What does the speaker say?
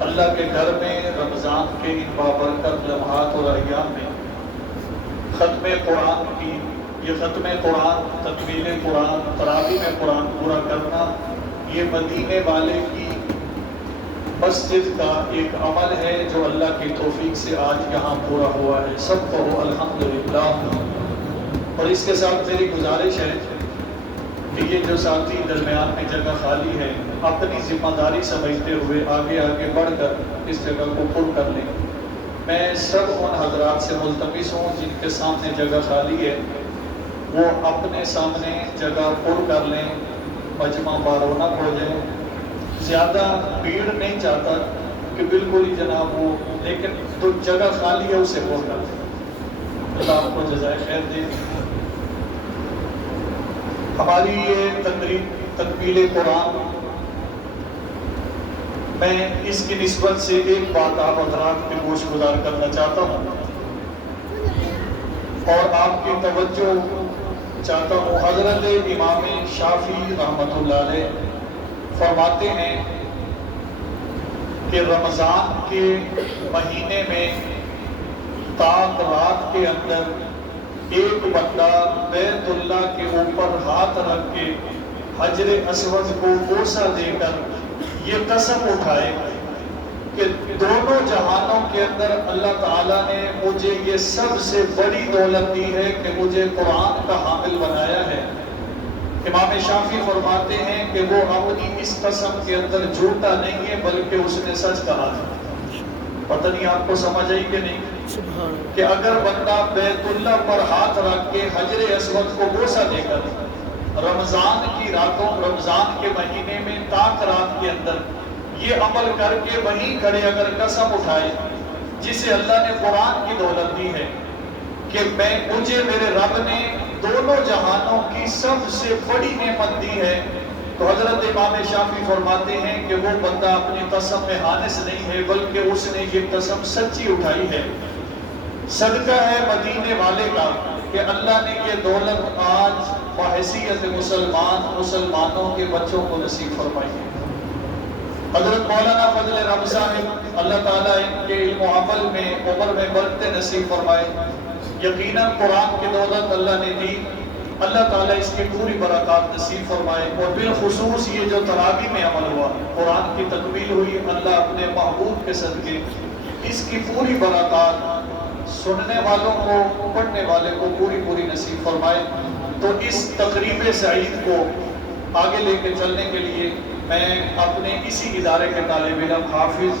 اللہ کے گھر میں رمضان کے ان بابرکت لمحات اور ایام میں ختم قرآن کی یہ ختم قرآن، تکمیل قرآن، تراویح میں قرآن پورا کرنا، یہ مدینے والے کی مسجد کا ایک عمل ہے جو اللہ کی توفیق سے آج یہاں پورا ہوا ہے۔ سب کہو الحمدللہ۔ اور اس کے ساتھ میری گزارش ہے کہ یہ جو ساتھی درمیان میں جگہ خالی ہے، اپنی ذمہ داری سمجھتے ہوئے آگے بڑھ کر اس جگہ کو پر کر لیں۔ میں سب ان حضرات سے ملتمس ہوں جن کے سامنے جگہ خالی ہے، وہ اپنے سامنے جگہ پر کر لیں، مجمع بارونق ہو جائے۔ زیادہ بھیڑ نہیں چاہتا کہ بالکل ہی جناب وہ، لیکن جو جگہ خالی ہے اسے پر کر لیں۔ اللہ آپ کو جزائے خیر دے۔ ہماری یہ تقریب تکمیل قرآن، میں اس کی نسبت سے ایک بات آپ حضرات کے گوش گزار کرنا چاہتا ہوں اور آپ کی توجہ چاہتا ہوں۔ حضرت امام شافعی رحمۃ اللہ علیہ فرماتے ہیں کہ رمضان کے مہینے میں تاک رات کے اندر ایک بندہ بیت اللہ کے اوپر ہاتھ رکھ کے حجر اسود کو بوسہ دے کر یہ قسم اٹھائے کہ دونوں جہانوں کے اندر اللہ تعالیٰ نے مجھے یہ سب سے بڑی دولت دی ہے کہ مجھے قرآن کا حامل بنایا ہے۔ امام شافعی فرماتے ہیں کہ وہ اپنی اس قسم کے اندر جھوٹا نہیں ہے بلکہ اس نے سچ کہا تھا۔ پتہ نہیں آپ کو سمجھ آئی کہ نہیں کہ اگر بندہ بیت اللہ پر ہاتھ رکھ کے حجر اسود کو بوسہ دے کر رمضان کی راتوں، رمضان کے مہینے میں تاک رات کے اندر یہ عمل کر کے وہیں کھڑے اگر قسم اٹھائے جسے اللہ نے قرآن کی دولت دی ہے کہ مجھے میرے رب نے دونوں جہانوں کی سب سے بڑی نعمت دی ہے، تو حضرت امام شافعی فرماتے ہیں کہ وہ بندہ اپنی قسم میں حانث نہیں ہے بلکہ اس نے یہ قسم سچی اٹھائی ہے۔ صدقہ ہے مدینے والے کا کہ اللہ نے یہ دولت آج بحیثیت مسلمانوں کے بچوں کو نصیب فرمائی ہے۔ حضرت مولانا فضل رب صاحب اللہ تعالیٰ ان کے علم و عمل میں عمر میں برکتیں نصیب فرمائے۔ یقیناً قرآن کی دولت اللہ نے دی، اللہ تعالیٰ اس کی پوری برکات نصیب فرمائے۔ اور بالخصوص یہ جو تراویح میں عمل ہوا، قرآن کی تکمیل ہوئی، اللہ اپنے محبوب کے صدقے اس کی پوری برکات سننے والوں کو، پڑھنے والے کو پوری نصیب فرمائے۔ تو اس تقریب سعید کو آگے لے کے چلنے کے لیے میں اپنے اسی ادارے کے طالب علم حافظ